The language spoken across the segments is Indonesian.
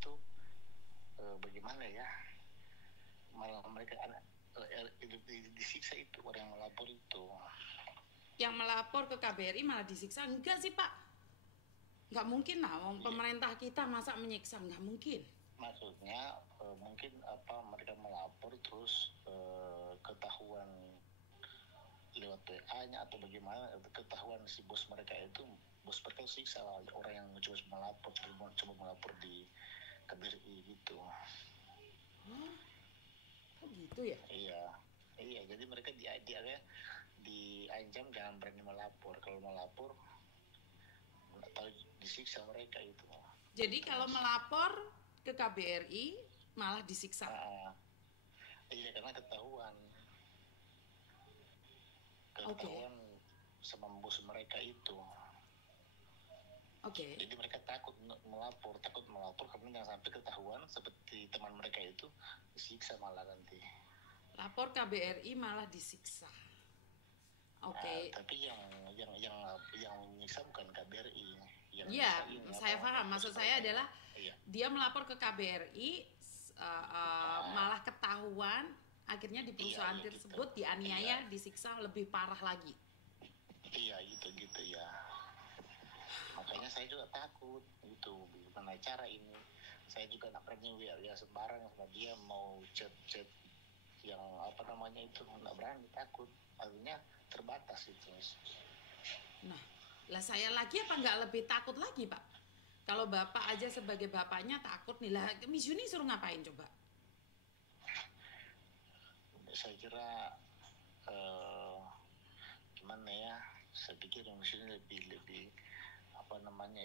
itu bagaimana ya, malah mereka disiksa itu orang yang melapor itu. Yang melapor ke KBRI malah disiksa? Enggak sih Pak, nggak mungkin lah, pemerintah kita masa menyiksa, nggak mungkin. Maksudnya mungkin mereka melapor terus ketahuan lewat WA-nya atau bagaimana, ketahuan si bos mereka siksa orang yang coba melapor di KBRI gitu. Oh gitu ya? Iya, jadi mereka diancam jangan berani melapor. Kalau melapor atau disiksa mereka itu. Jadi kalau melapor ke KBRI malah disiksa. Iya, karena ketahuan sama bos mereka itu. Jadi mereka takut melapor karena jangan sampai ketahuan seperti teman mereka itu disiksa malah nanti. Lapor KBRI malah disiksa. Tapi yang menyiksa bukan KBRI. Iya, saya paham. Maksud saya adalah dia melapor ke KBRI, malah ketahuan, akhirnya di perusahaan tersebut gitu. Dianiaya, disiksa lebih parah lagi. Iya, gitu ya. Makanya saya juga takut gitu, gimana cara ini. Saya juga nggak berani ya sembarang sama dia, mau chat yang itu nggak berani, takut. Artinya terbatas itu. Nah, lah saya lagi apa nggak lebih takut lagi Pak? Kalau Bapak aja sebagai bapaknya takut nih, lah Miss Yuni suruh ngapain coba? Saya kira gimana ya, saya pikir Miss Yuni lebih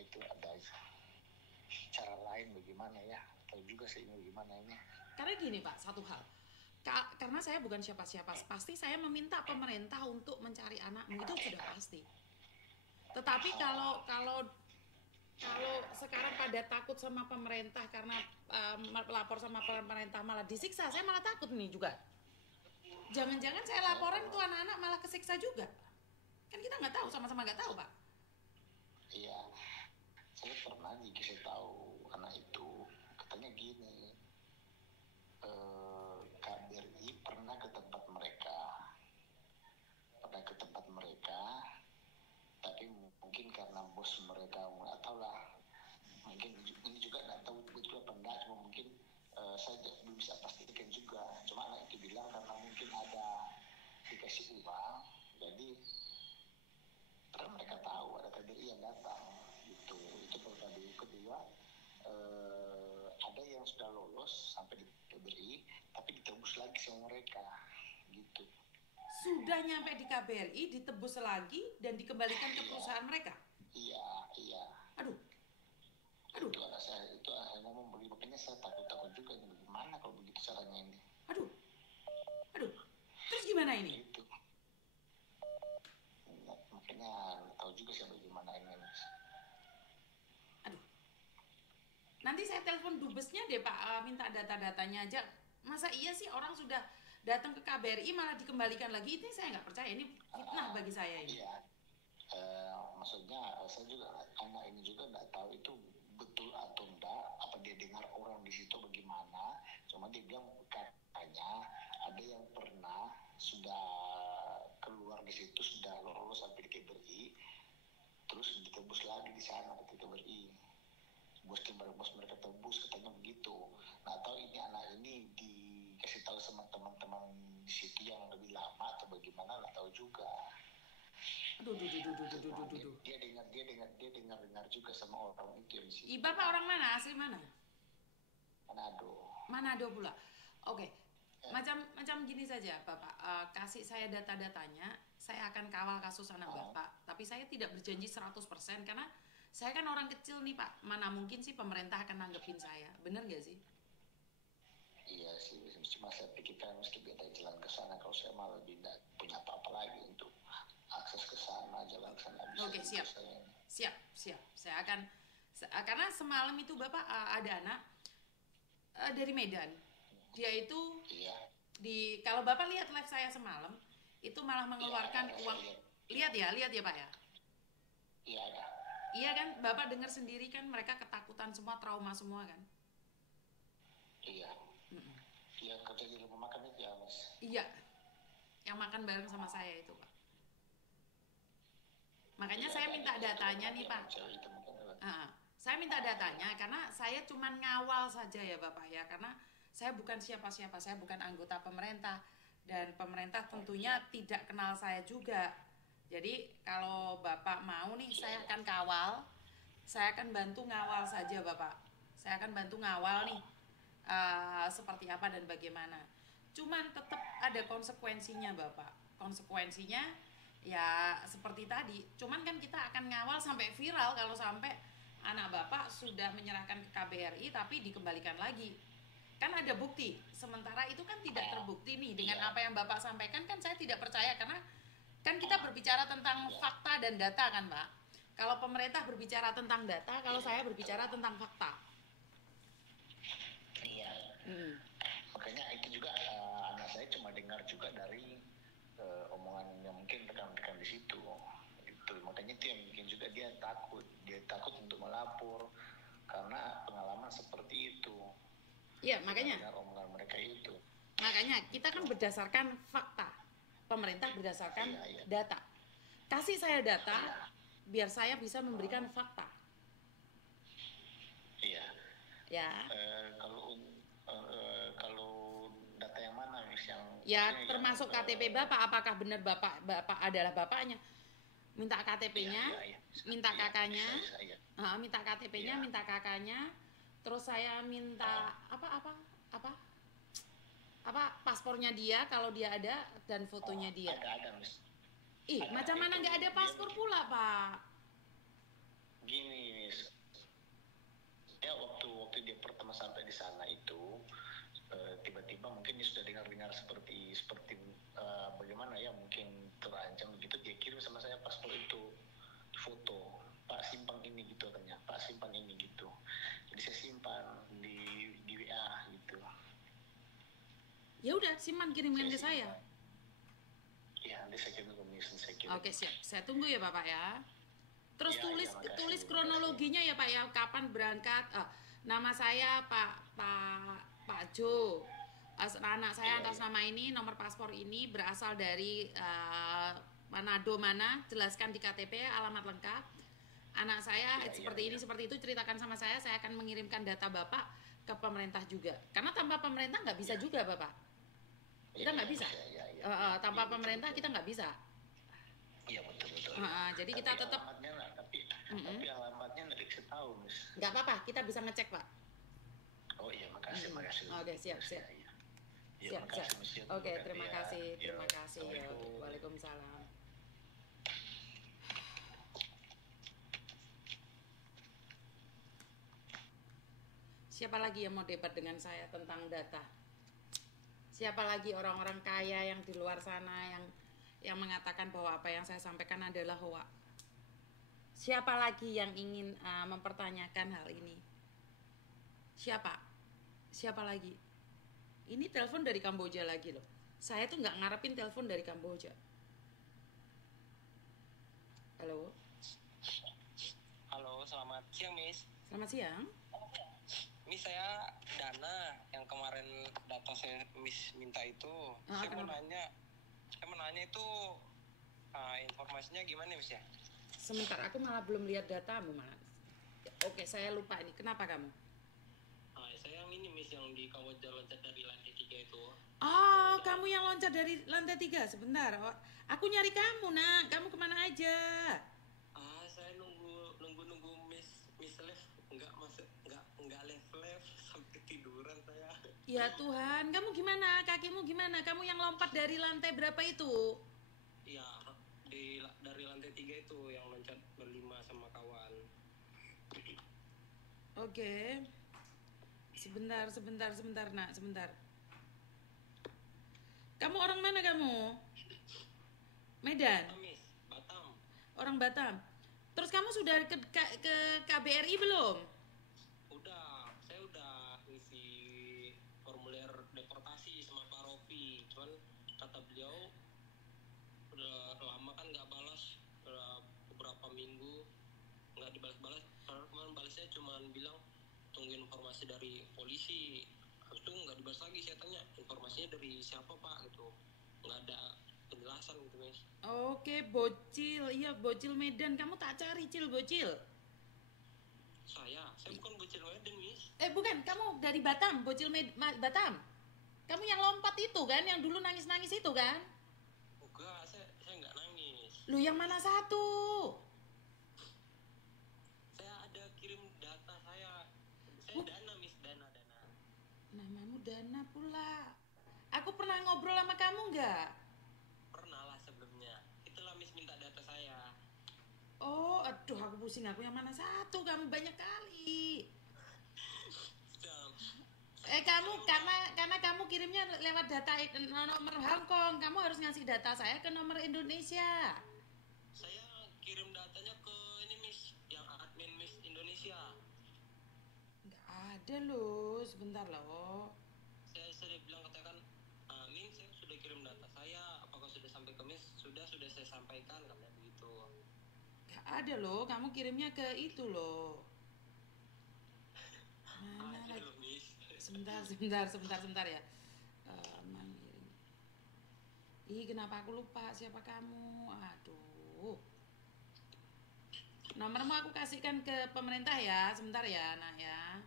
itu ada cara lain bagaimana ya, tahu juga sih ini bagaimana ini. Karena gini Pak, satu hal, karena saya bukan siapa-siapa, pasti saya meminta pemerintah untuk mencari anakmu, itu sudah pasti. Tetapi kalau sekarang pada takut sama pemerintah karena lapor sama pemerintah malah disiksa, saya malah takut nih juga. Jangan-jangan saya laporan tuh anak-anak malah kesiksa juga. Kan kita nggak tahu, sama-sama nggak tahu Pak. Iya, saya pernah dikasih tahu anak itu, katanya gini, KBRI pernah ke tempat mereka, tapi mungkin karena bos mereka nggak tahu lah, mungkin ini juga nggak tahu betul apa enggak, cuma mungkin saya belum bisa pastikan juga, cuma anak itu bilang karena mungkin ada dikasih uang, jadi karena mereka tahu ada KBRI yang datang gitu. Itu pertama. Kedua, ada yang sudah lolos sampai di KBRI tapi ditebus lagi sama mereka gitu. Sudah nyampe di KBRI, ditebus lagi dan dikembalikan ke perusahaan mereka? Iya. Aduh. Itu saya ngomong begitu, makanya saya takut juga ini bagaimana kalau begitu caranya ini. Aduh. Terus gimana ini? Gitu. Makanya tahu juga sih bagaimana ini. Aduh. Nanti saya telepon dubesnya deh Pak, minta data-datanya aja. Masa iya sih orang sudah datang ke KBRI malah dikembalikan lagi? Ini saya nggak percaya, ini fitnah bagi saya ini. Iya. Maksudnya saya juga, anak ini juga nggak tahu itu betul atau enggak, apa dia dengar orang di situ bagaimana, cuma dia bilang katanya ada yang pernah sudah keluar di situ, sudah lolos sampai di KBRI, terus ditebus lagi di sana di KBRI, bos mereka tebus, katanya begitu. Nah, tahu ini anak ini dikasih tahu sama teman-teman di situ yang lebih lama atau bagaimana, nggak tahu juga. Aduh. Dia dengar juga sama orang itu yang di situ. Bapak orang mana? Asli mana? Manado pula. Oke. Macam gini saja Bapak, kasih saya data-datanya, saya akan kawal kasus anak Bapak. Tapi saya tidak berjanji 100% karena saya kan orang kecil nih Pak. Mana mungkin sih pemerintah akan nanggepin saya. Bener gak sih? Iya sih, cuma saya pikirkan meski kita jalan ke sana, kalau saya malah tidak punya apa-apa lagi untuk akses ke sana, jalan ke sana. Oke, siap. Saya akan, karena semalam itu Bapak ada anak dari Medan. Dia itu kalau Bapak lihat live saya semalam, itu malah mengeluarkan uang. Lihat ya Pak ya. Iya. Iya kan, Bapak dengar sendiri kan, mereka ketakutan semua, trauma semua kan. Iya. Mm-mm. Yang kerja di rumah makan itu ya, Mas. Iya, yang makan bareng sama saya itu Pak. Makanya Iya, saya minta ada datanya lagi nih yang Pak. cewek itu mungkin. Saya minta datanya karena saya cuma ngawal saja ya Bapak ya, karena saya bukan siapa-siapa, saya bukan anggota pemerintah dan pemerintah tentunya tidak kenal saya juga. Jadi kalau Bapak mau nih saya akan kawal, saya akan bantu ngawal saja Bapak. Saya akan bantu ngawal nih seperti apa dan bagaimana. Cuman tetap ada konsekuensinya Bapak. Konsekuensinya ya seperti tadi. Cuman kan kita akan ngawal sampai viral kalau sampai anak Bapak sudah menyerahkan ke KBRI tapi dikembalikan lagi. Kan ada bukti. Sementara itu kan tidak terbukti nih dengan apa yang Bapak sampaikan, kan saya tidak percaya karena kan kita berbicara tentang fakta dan data kan Pak. Kalau pemerintah berbicara tentang data, kalau saya berbicara tentang fakta. Iya. Makanya itu juga anak saya cuma dengar juga dari omongan yang mungkin rekan-rekan di situ. Itu makanya itu yang bikin juga dia takut untuk melapor karena pengalaman seperti itu. Iya, makanya. Dengar omongan mereka itu. Makanya kita kan berdasarkan fakta. Pemerintah berdasarkan data. Kasih saya data biar saya bisa memberikan fakta. Iya. Ya. Kalau data yang mana yang ya termasuk KTP Bapak, apakah benar Bapak adalah bapaknya? Minta KTP-nya, minta kakaknya, minta KTP-nya, minta kakaknya, terus saya minta apa paspornya dia kalau dia ada dan fotonya dia. Ada, Miss. Macam mana nggak ada paspor pula, Pak? Gini, Miss. Ya waktu dia pertama sampai di sana itu tiba-tiba mungkin dia sudah dengar seperti bagaimana ya, mungkin terancam gitu, dia kirim sama saya paspor itu foto, Pak simpan ini gitu katanya, Pak simpan ini gitu. Jadi saya simpan di WA gitu. Ya udah, simpan kirimkan ke saya. Ya, nanti saya kirim ke Miss. Oke, siap. Saya tunggu ya Bapak ya. Terus ya, tulis kronologinya ya Pak ya, kapan berangkat. Nama saya Pak Jo. Anak saya atas nama ini, nomor paspor ini berasal dari Manado mana, jelaskan di KTP alamat lengkap. Anak saya seperti ini, seperti itu, ceritakan sama saya akan mengirimkan data Bapak ke pemerintah juga. Karena tanpa pemerintah nggak bisa juga Bapak. Kita nggak bisa. Tanpa pemerintah kita nggak bisa. Iya betul. Jadi kita tetap. Tapi alamatnya nggak dikasih tahu, Miss. Nggak apa-apa, kita bisa ngecek Pak. Oh iya, makasih. Oke, siap. Siap. Oke, terima kasih. Ya, waalaikumsalam. Siapa lagi yang mau debat dengan saya tentang data? Siapa lagi orang-orang kaya yang di luar sana yang mengatakan bahwa apa yang saya sampaikan adalah hoax? Siapa lagi yang ingin mempertanyakan hal ini? Siapa lagi? Ini telepon dari Kamboja lagi loh. Saya tuh nggak ngarepin telepon dari Kamboja. Halo, selamat siang, Miss. Selamat siang. Miss, saya Dana yang kemarin data saya Miss minta itu. Saya mau nanya itu informasinya gimana, Miss ya? Sebentar, aku malah belum lihat datamu, Mas. Oke, saya lupa ini. Kenapa kamu? Saya yang ini, Miss, yang di Kamboja loncat dari lantai 3 itu. Oh, kamu yang loncat dari lantai 3. Sebentar. Oh, aku nyari kamu, Nak. Kamu kemana aja? Saya nunggu Miss live nggak live sampai ketiduran saya. Ya Tuhan, kamu gimana? Kakimu gimana? Kamu yang lompat dari lantai berapa itu? Iya, dari lantai 3 itu yang loncat berlima sama kawan. Oke. Sebentar, Nak, sebentar. Kamu orang mana kamu? Medan? Miss, Batam. Orang Batam. Terus kamu sudah ke KBRI belum? Saya udah ngisi formulir deportasi sama Pak Rofi. Cuman kata beliau udah lama kan nggak balas, udah beberapa minggu nggak dibalas-balas. Kemarin balasnya cuma bilang tunggu informasi dari polisi. habis itu nggak dibahas lagi. Saya tanya informasinya dari siapa Pak gitu, nggak ada penjelasan gitu Miss. Oke, bocil. Iya, bocil Medan. Kamu tak cari, Cil, bocil. Saya bukan bocil Medan Miss. Bukan, kamu dari Batam, bocil Batam. Kamu yang lompat itu kan, yang dulu nangis-nangis itu kan? Enggak, saya nggak nangis. Lu yang mana satu? Saya ada kirim data saya Dana Miss, Dana. Namamu Dana pula. Aku pernah ngobrol sama kamu nggak? Pernah lah sebelumnya. Itulah Miss minta data saya. Oh, aduh, aku pusing. Aku yang mana satu? Kamu banyak kali. Kamu karena kamu kirimnya lewat data nomor Hong Kong. Kamu harus ngasih data saya ke nomor Indonesia. Saya kirim datanya ke ini Miss, yang admin Miss Indonesia. Nggak ada loh, sebentar loh. Saya sudah bilang katakan, Min, saya sudah kirim data saya. Apakah sudah sampai ke Miss? Sudah saya sampaikan, katanya begitu. Nggak ada loh, kamu kirimnya ke itu loh. Mana Ada lagi? loh Miss. Sebentar ya. Mangiring. Ih, kenapa aku lupa siapa kamu? Aduh. Nomormu aku kasihkan ke pemerintah ya, sebentar ya, nak ya.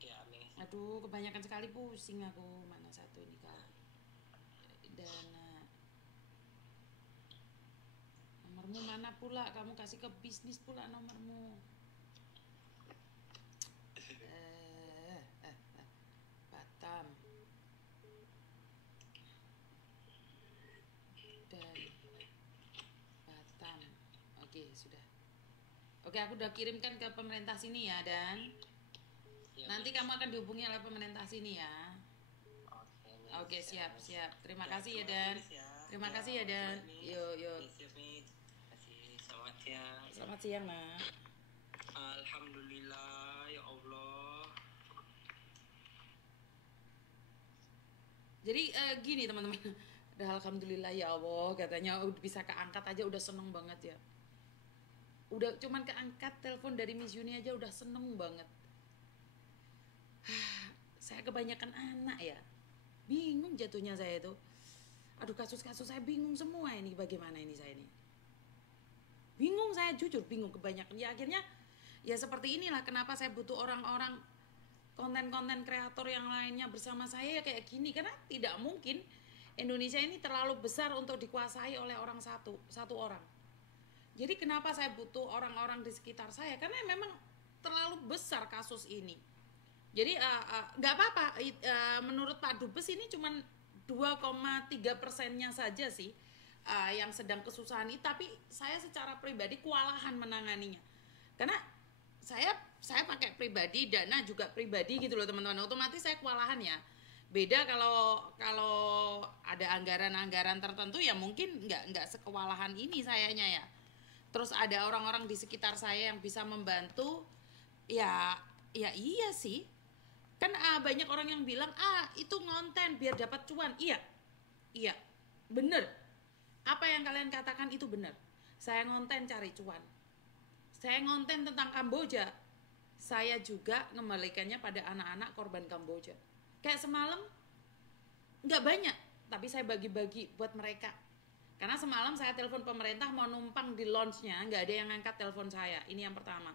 Ya Miss. Aduh, kebanyakan sekali pusing aku. Mana satu ini kak? Dana. Nomormu mana pula? Kamu kasih ke bisnis pula nomormu. Batam. Dan Batam. Oke, sudah. Oke, aku udah kirimkan ke pemerintah sini ya, Dan. Ya, Nanti Miss. kamu akan dihubungi oleh pemerintah sini ya. Oke, Miss. Oke, Ya, siap. Miss. Terima Ya, kasih ya, terima Dan. kasih, Miss, ya. Terima Ya, kasih ya, Dan. Miss. Yuk. Miss, ya, Miss. Terima kasih. Selamat siang. Selamat siang, nak. Alhamdulillah ya Allah. Jadi gini teman-teman, alhamdulillah ya Allah, katanya bisa keangkat aja udah seneng banget ya. Udah cuman keangkat telepon dari Miss Yuni aja udah seneng banget. Saya kebanyakan anak ya, bingung jatuhnya saya tuh. Aduh, kasus-kasus saya bingung semua ini, bagaimana ini saya ini. Bingung, saya jujur bingung kebanyakan. Ya akhirnya ya seperti inilah kenapa saya butuh orang-orang konten-konten kreator yang lainnya bersama saya ya kayak gini, karena tidak mungkin Indonesia ini terlalu besar untuk dikuasai oleh orang satu orang. Jadi kenapa saya butuh orang-orang di sekitar saya, karena memang terlalu besar kasus ini. Jadi nggak apa-apa, menurut Pak Dubes ini cuma 2,3%-nya saja sih yang sedang kesusahan ini, tapi saya secara pribadi kewalahan menanganinya. Karena saya pakai pribadi, Dana juga pribadi gitu loh teman-teman. Otomatis saya kewalahan ya. Beda kalau ada anggaran-anggaran tertentu ya mungkin nggak sekewalahan ini sayanya ya. Terus ada orang-orang di sekitar saya yang bisa membantu, ya iya sih. Kan banyak orang yang bilang itu ngonten biar dapat cuan. Iya, bener. Apa yang kalian katakan itu bener. Saya ngonten cari cuan. Saya ngonten tentang Kamboja. Saya juga mengembalikannya pada anak-anak korban Kamboja. Kayak semalam nggak banyak, tapi saya bagi-bagi buat mereka. Karena semalam saya telepon pemerintah mau numpang di launch-nya, nggak ada yang ngangkat telepon saya. Ini yang pertama.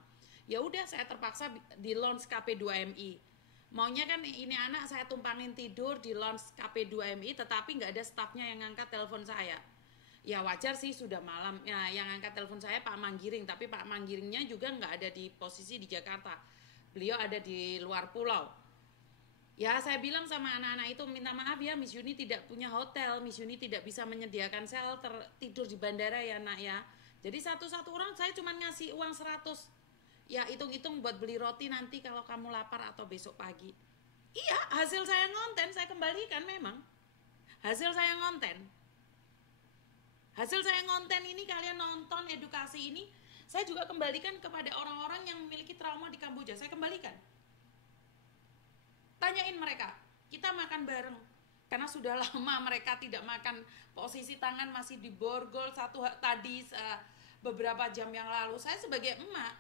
Ya udah, saya terpaksa di launch KP2MI. Maunya kan ini anak saya tumpangin tidur di launch KP2MI, tetapi nggak ada stafnya yang ngangkat telepon saya. Ya wajar sih, sudah malam. Ya, yang ngangkat telepon saya Pak Manggiring, tapi Pak Manggiringnya juga nggak ada di posisi di Jakarta. Beliau ada di luar pulau. Ya saya bilang sama anak-anak itu, minta maaf ya Miss Yuni tidak punya hotel, Miss Yuni tidak bisa menyediakan shelter, tidur di bandara ya nak ya. Jadi satu-satu orang saya cuma ngasih uang 100. Ya hitung-hitung buat beli roti nanti kalau kamu lapar atau besok pagi. Iya, hasil saya ngonten saya kembalikan memang. Hasil saya ngonten. Hasil saya ngonten ini, kalian nonton edukasi ini, saya juga kembalikan kepada orang-orang yang memiliki trauma di Kamboja. Saya kembalikan. Tanyain mereka, kita makan bareng. Karena sudah lama mereka tidak makan, posisi tangan masih diborgol tadi beberapa jam yang lalu. Saya sebagai emak,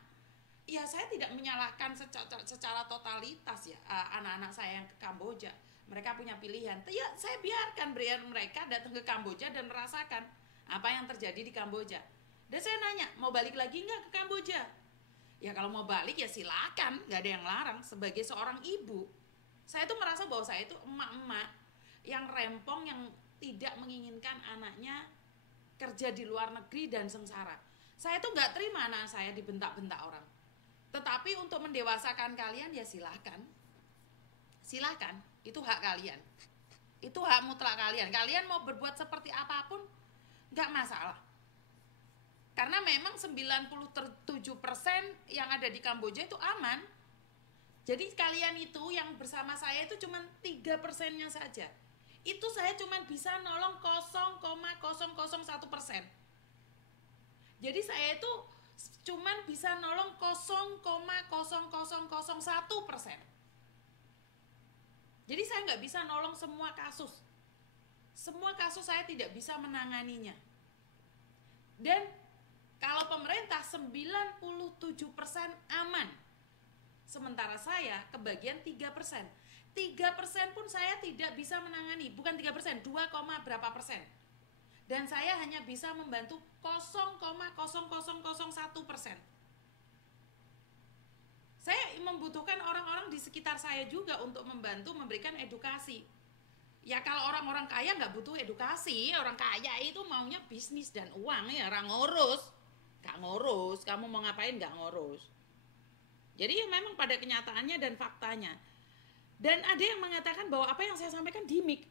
ya saya tidak menyalahkan secara totalitas ya anak-anak saya yang ke Kamboja. Mereka punya pilihan. Ya saya biarkan mereka datang ke Kamboja dan merasakan apa yang terjadi di Kamboja. Dan saya nanya, mau balik lagi nggak ke Kamboja? Ya kalau mau balik ya silakan, nggak ada yang larang. Sebagai seorang ibu, saya tuh merasa bahwa saya itu emak-emak yang rempong, yang tidak menginginkan anaknya kerja di luar negeri dan sengsara. Saya tuh nggak terima anak saya dibentak-bentak orang. Tetapi untuk mendewasakan kalian ya silakan. Silakan, itu hak kalian. Itu hak mutlak kalian. Kalian mau berbuat seperti apapun nggak masalah. Karena memang 97% yang ada di Kamboja itu aman. Jadi kalian itu yang bersama saya itu cuma 3%-nya saja. Itu saya cuma bisa nolong 0,001%. Jadi saya itu cuma bisa nolong 0,00001%. Jadi saya nggak bisa nolong semua kasus. Semua kasus saya tidak bisa menanganinya. Dan kalau pemerintah 97% aman. Sementara saya kebagian 3%. 3% pun saya tidak bisa menangani. Bukan 3%, 2, berapa persen. Dan saya hanya bisa membantu 0,00001%. Saya membutuhkan orang-orang di sekitar saya juga untuk membantu memberikan edukasi. Ya kalau orang-orang kaya nggak butuh edukasi, orang kaya itu maunya bisnis dan uang ya, orang ngurus. Nggak ngurus, kamu mau ngapain nggak ngurus. Jadi ya memang pada kenyataannya dan faktanya. Dan ada yang mengatakan bahwa apa yang saya sampaikan gimmick.